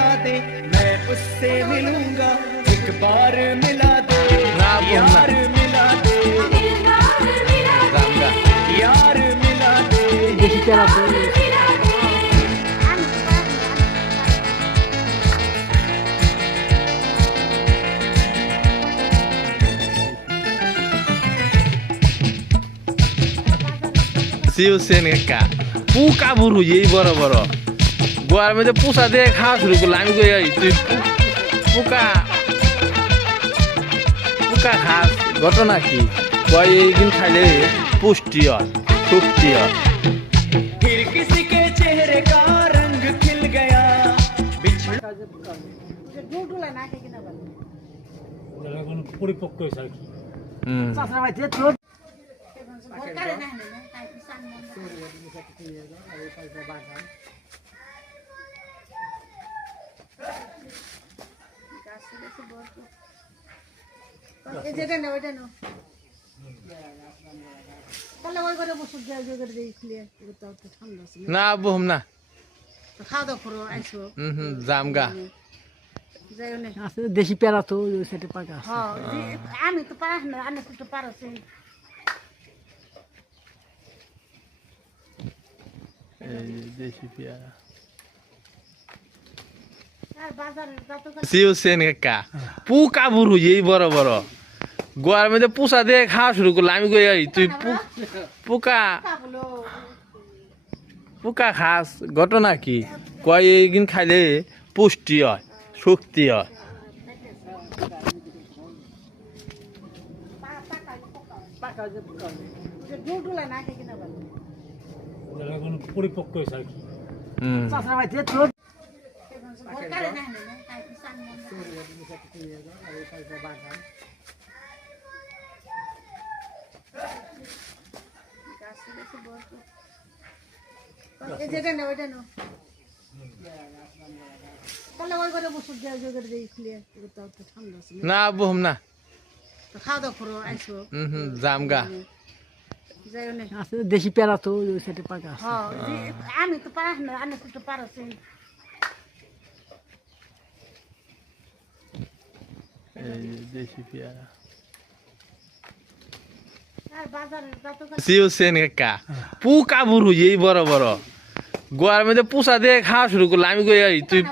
बता दे मैं उससे मिलूंगा एक बार मिला दे यार मिला दे यार मिला दे সিউসেন কাকা পোকা বুড়ু এই বড় বড় গোয়ার মধ্যে পোষা দিয়ে খাওয়া শুরু করলো আমি কই এই তুই পোকা পোকা খাস ঘটনা কি কয় এইদিন খাইলে পুষ্টি হয় শক্তি হয় फिर किसी के चेहरे का रंग खिल गया बिछड़ा পরিপক্ক হয়েছে আর কি না বহুম না খাওয়া দাওয়া করো আইসো জামগা দেশি পেয়ারা তো ওই সাইডে পাকা আছে। আমি তো পারাস না আমি তো পারছি দেশি পেয়ারা আর বাজারে যত সিউসেন কাকা পোকা বুড়ু এই বড় বড় গোয়ার মধ্যে পোষা দিয়ে খাওয়া শুরু করলো আমি কই এই তুই পোকা বলো পোকা খাস ঘটনা কি কয় এইদিন খাইলে পুষ্টি হয় শক্তি হয় ডুডুলা না খেয়ে কিনা বলো এখন পরিপক্ক হয়েছে আর কি কারে না না তাই কিষান এই যেটা না ওইটা না তাহলে ওই করে বসে জোগাড় দিয়ে খুলে তো ঠান্ডা আছে না বহুম না খাওয়া দাওয়া করো আইসো জামগা যাইও না আছে দেশি পেয়ারা তো ওই সাইডে পাকা আছে। আমি তো পারাস না আমি তো পারছি দেশি পেয়ারা আর বাজারে যত সিউসেন কাকা পোকা বুড়ু এই বড় বড় গোয়ার মধ্যে পোষা দিয়ে খাওয়া শুরু করলো আমি কই এই তুই